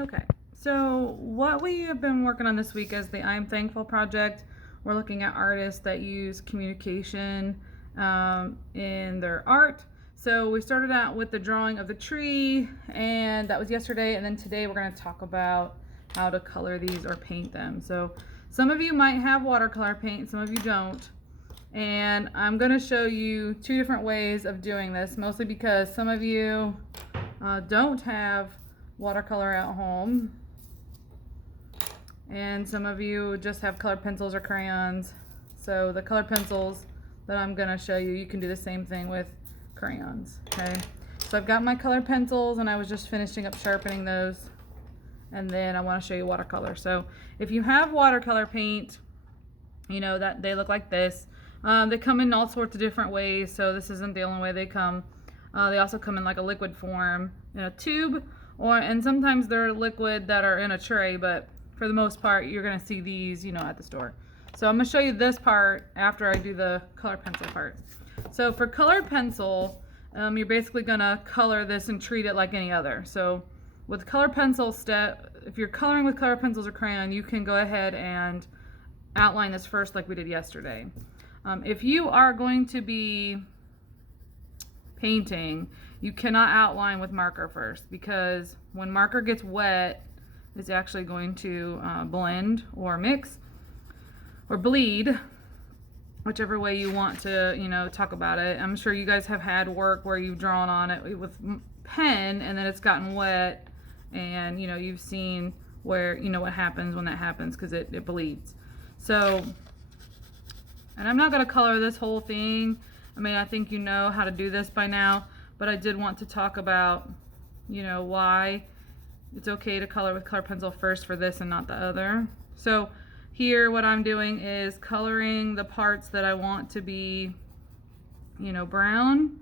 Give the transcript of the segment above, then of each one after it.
Okay, so what we have been working on this week is the I'm Thankful project. We're looking at artists that use communication in their art. So we started out with the drawing of the tree, and that was yesterday, and then today we're going to talk about how to color these or paint them. So some of you might have watercolor paint, some of you don't. And I'm going to show you two different ways of doing this, mostly because some of you don't have watercolor at home, and some of you just have colored pencils or crayons. So the colored pencils that I'm going to show you, you can do the same thing with crayons. Okay, so I've got my colored pencils and I was just finishing up sharpening those, and then I want to show you watercolor. So if you have watercolor paint, you know that they look like this. They come in all sorts of different ways, so this isn't the only way they come. They also come in like a liquid form in a tube, and sometimes they're liquid that are in a tray, but for the most part you're going to see these, at the store. So I'm going to show you this part after I do the color pencil part. So for colored pencil, you're basically going to color this and treat it like any other. So with colored pencil step, if you're coloring with colored pencils or crayon, you can go ahead and outline this first like we did yesterday. If you are going to be painting, you cannot outline with marker first, because when marker gets wet, it's actually going to blend or mix or bleed, whichever way you want to talk about it. I'm sure you guys have had work where you've drawn on it with pen and then it's gotten wet, and you've seen where what happens when that happens, because it bleeds. So, and I'm not going to color this whole thing. I mean, I think you know how to do this by now, but I did want to talk about, why it's okay to color with color pencil first for this and not the other. So here what I'm doing is coloring the parts that I want to be, brown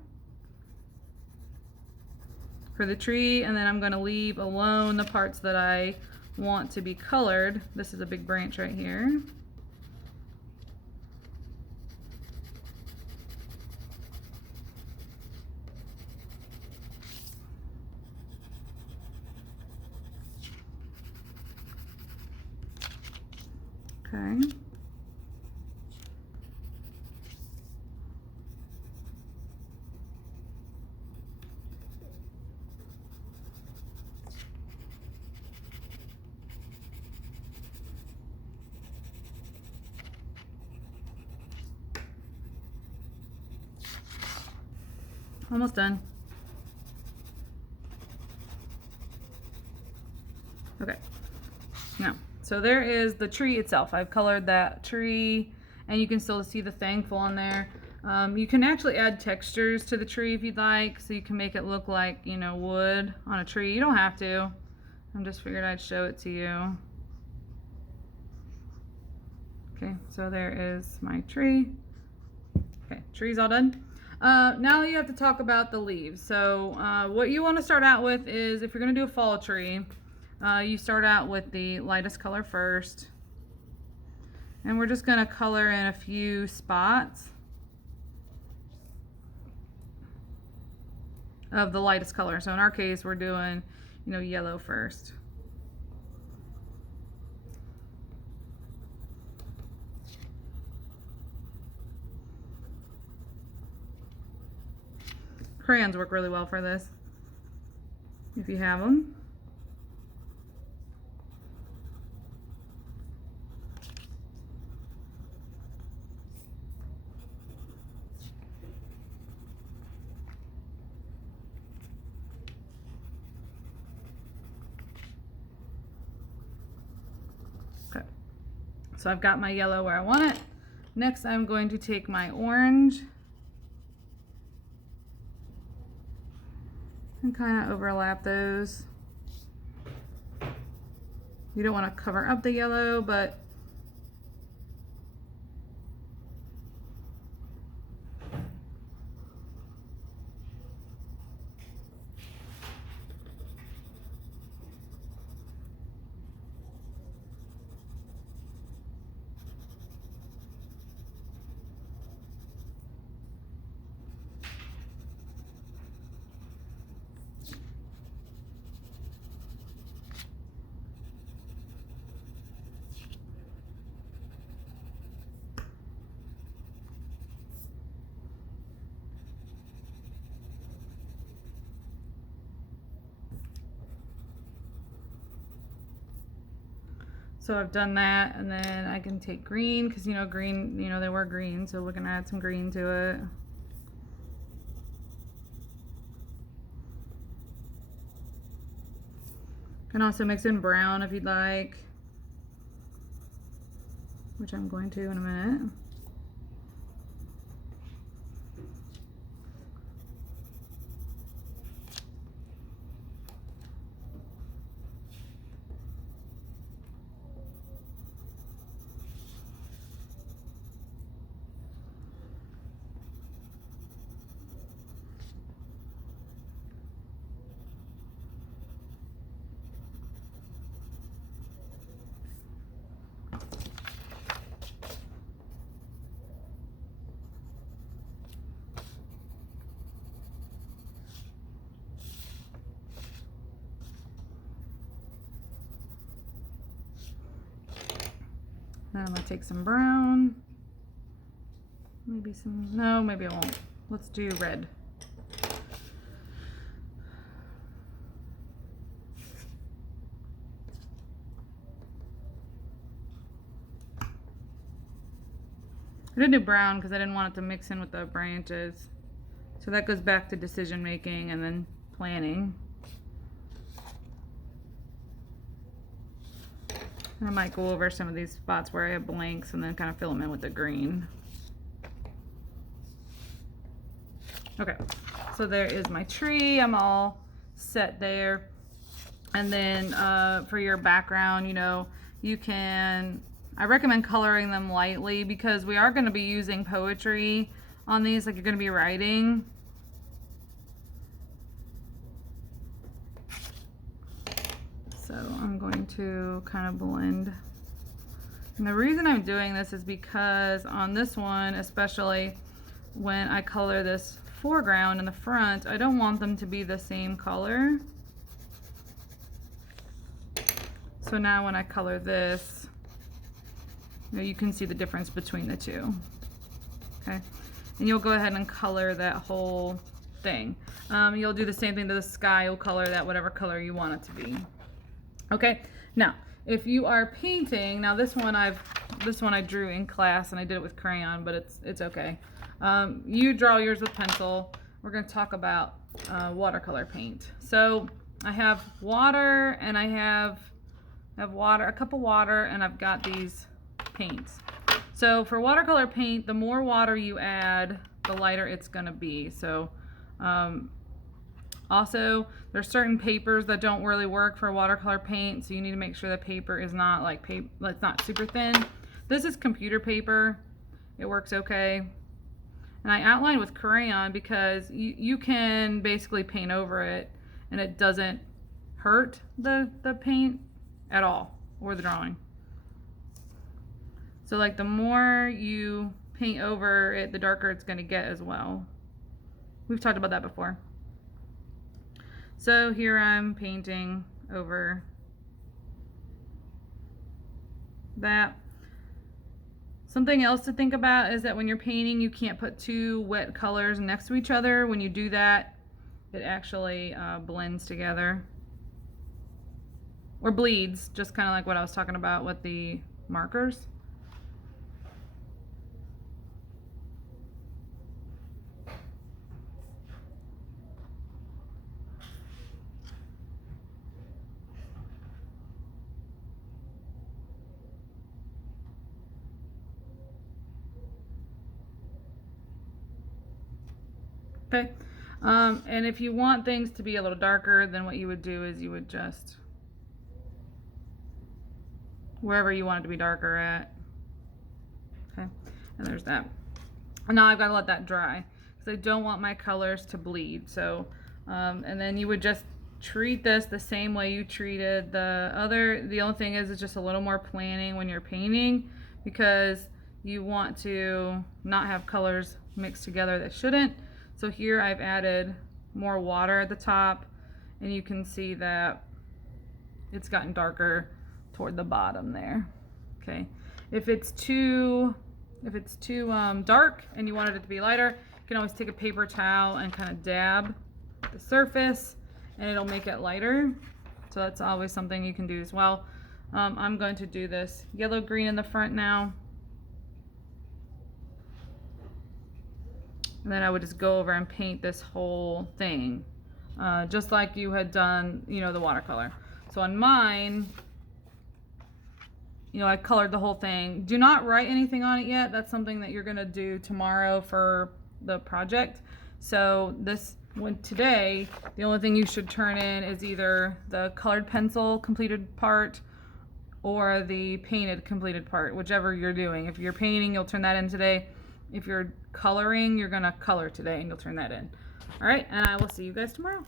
for the tree, and then I'm going to leave alone the parts that I want to be colored. This is a big branch right here. Okay. Almost done. Okay. Now, so there is the tree itself. I've colored that tree, and you can still see the thankful on there. You can actually add textures to the tree if you'd like, so you can make it look like, wood on a tree. You don't have to. I just figured I'd show it to you. Okay, so there is my tree. Okay, tree's all done. Now you have to talk about the leaves. So what you want to start out with is, if you're going to do a fall tree, you start out with the lightest color first, and we're just going to color in a few spots of the lightest color. So in our case, we're doing, yellow first. Crayons work really well for this, if you have them. Okay, so I've got my yellow where I want it. Next, I'm going to take my orange and kind of overlap those. You don't want to cover up the yellow, but So I've done that, and then I can take green, because you know green, you know they were green, so we're gonna add some green to it. Can also mix in brown if you'd like, which I'm going to in a minute. And I'm gonna take some brown. Maybe some, no, maybe I won't. Let's do red. I didn't do brown because I didn't want it to mix in with the branches. So that goes back to decision making and then planning. And I might go over some of these spots where I have blanks and then kind of fill them in with the green. Okay, so there is my tree. I'm all set there. And then for your background, you know, you can, I recommend coloring them lightly because we are going to be using poetry on these, like you're going to be writing. So I'm going to kind of blend. And the reason I'm doing this is because on this one, especially when I color this foreground in the front, I don't want them to be the same color. So now when I color this, you know, you can see the difference between the two. Okay, and you'll go ahead and color that whole thing. You'll do the same thing to the sky. You'll color that whatever color you want it to be. Okay, now if you are painting, now this one I drew in class and I did it with crayon, but it's okay. You draw yours with pencil. We're going to talk about watercolor paint. So I have water and I have water, a cup of water, and I've got these paints. So for watercolor paint, the more water you add, the lighter it's going to be. So also, there's certain papers that don't really work for watercolor paint, so you need to make sure the paper is not like it's not super thin. This is computer paper. It works okay. And I outlined with crayon because you can basically paint over it and it doesn't hurt the paint at all, or the drawing. So like the more you paint over it, the darker it's going to get as well. We've talked about that before. So here I'm painting over that. Something else to think about is that when you're painting, you can't put two wet colors next to each other. When you do that, it actually blends together. Or bleeds, just kind of like what I was talking about with the markers. Okay, and if you want things to be a little darker, then what you would do is you would just, wherever you want it to be darker at. Okay, and there's that. And now I've got to let that dry because I don't want my colors to bleed. So, and then you would just treat this the same way you treated the other. The only thing is it's just a little more planning when you're painting because you want to not have colors mixed together that shouldn't. So here I've added more water at the top, and you can see that it's gotten darker toward the bottom there. Okay, if it's too dark and you wanted it to be lighter, you can always take a paper towel and kind of dab the surface, and it'll make it lighter. So that's always something you can do as well. I'm going to do this yellow green in the front now. And then I would just go over and paint this whole thing, just like you had done, you know, the watercolor. So on mine, you know, I colored the whole thing. Do not write anything on it yet. That's something that you're gonna do tomorrow for the project. So this one today, the only thing you should turn in is either the colored pencil completed part or the painted completed part, whichever you're doing. If you're painting, you'll turn that in today. If you're coloring, you're gonna color today and you'll turn that in. All right, and I will see you guys tomorrow.